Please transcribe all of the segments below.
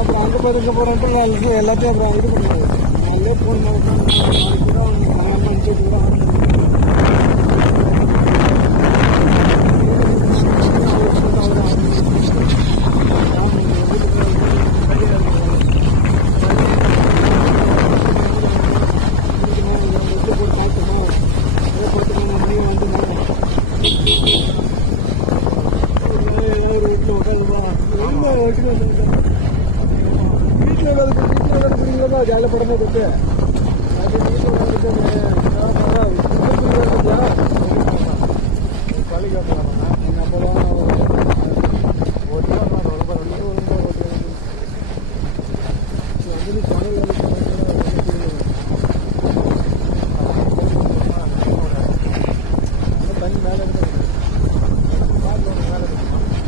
அப்புறம் அங்கே போகிறதுக்கு போகிறேன்ட்டு எல்லாத்தையும் அப்புறம் இது பண்ணுறது நல்லே ஃபோன் நாளைக்கு கூட அனுப்பிச்சு கூட வீட்டில் ஜாலியாக படமே இருக்கு அது தண்ணி மேலே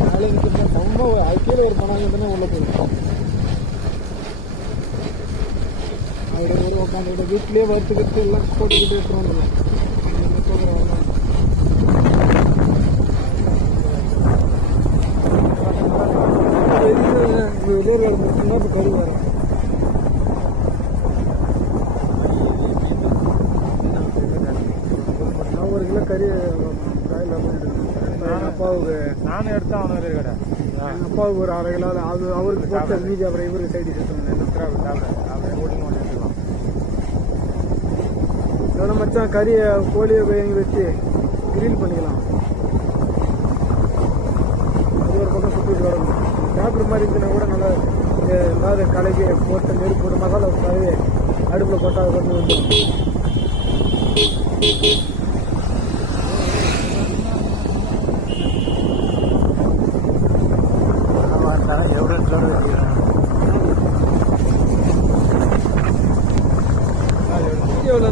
மேலே நிற்கிறதா ரொம்ப கீழே ஒரு பணம் உள்ள போயிடும் அப்படியே ஒரு உட்காந்து வீட்லேயே வறுத்துக்கிட்டு எல்லாம் போட்டுக்கிட்டு எடுத்துருவாங்க வெளியே மட்டும்தான் இப்போ கறி வரும் ஒரு கிலோ கறி அப்பாவுக்கு நானும் எடுத்தேன் அவனு கடை எங்கள் அப்பாவுக்கு ஒரு அரை கிலோ அது அவருக்கு போட்டு மீதி அப்புறம் இவருக்கு சைடு எடுத்துருந்தேன் எவ்வளோ மச்சான் கறி கோழியை வாங்கி வச்சு கிரில் பண்ணிக்கலாம் அது ஒரு பக்கம் சுற்றிட்டு வரணும் டாக்டர் மாதிரி இருந்துன்னா கூட நல்லா இல்லாத கலைக்கு போட்டு நெருப்பு போட்டு மசாலா கழுவி அடுப்பில் போட்டால் அது கொஞ்சம் எவ்வளோ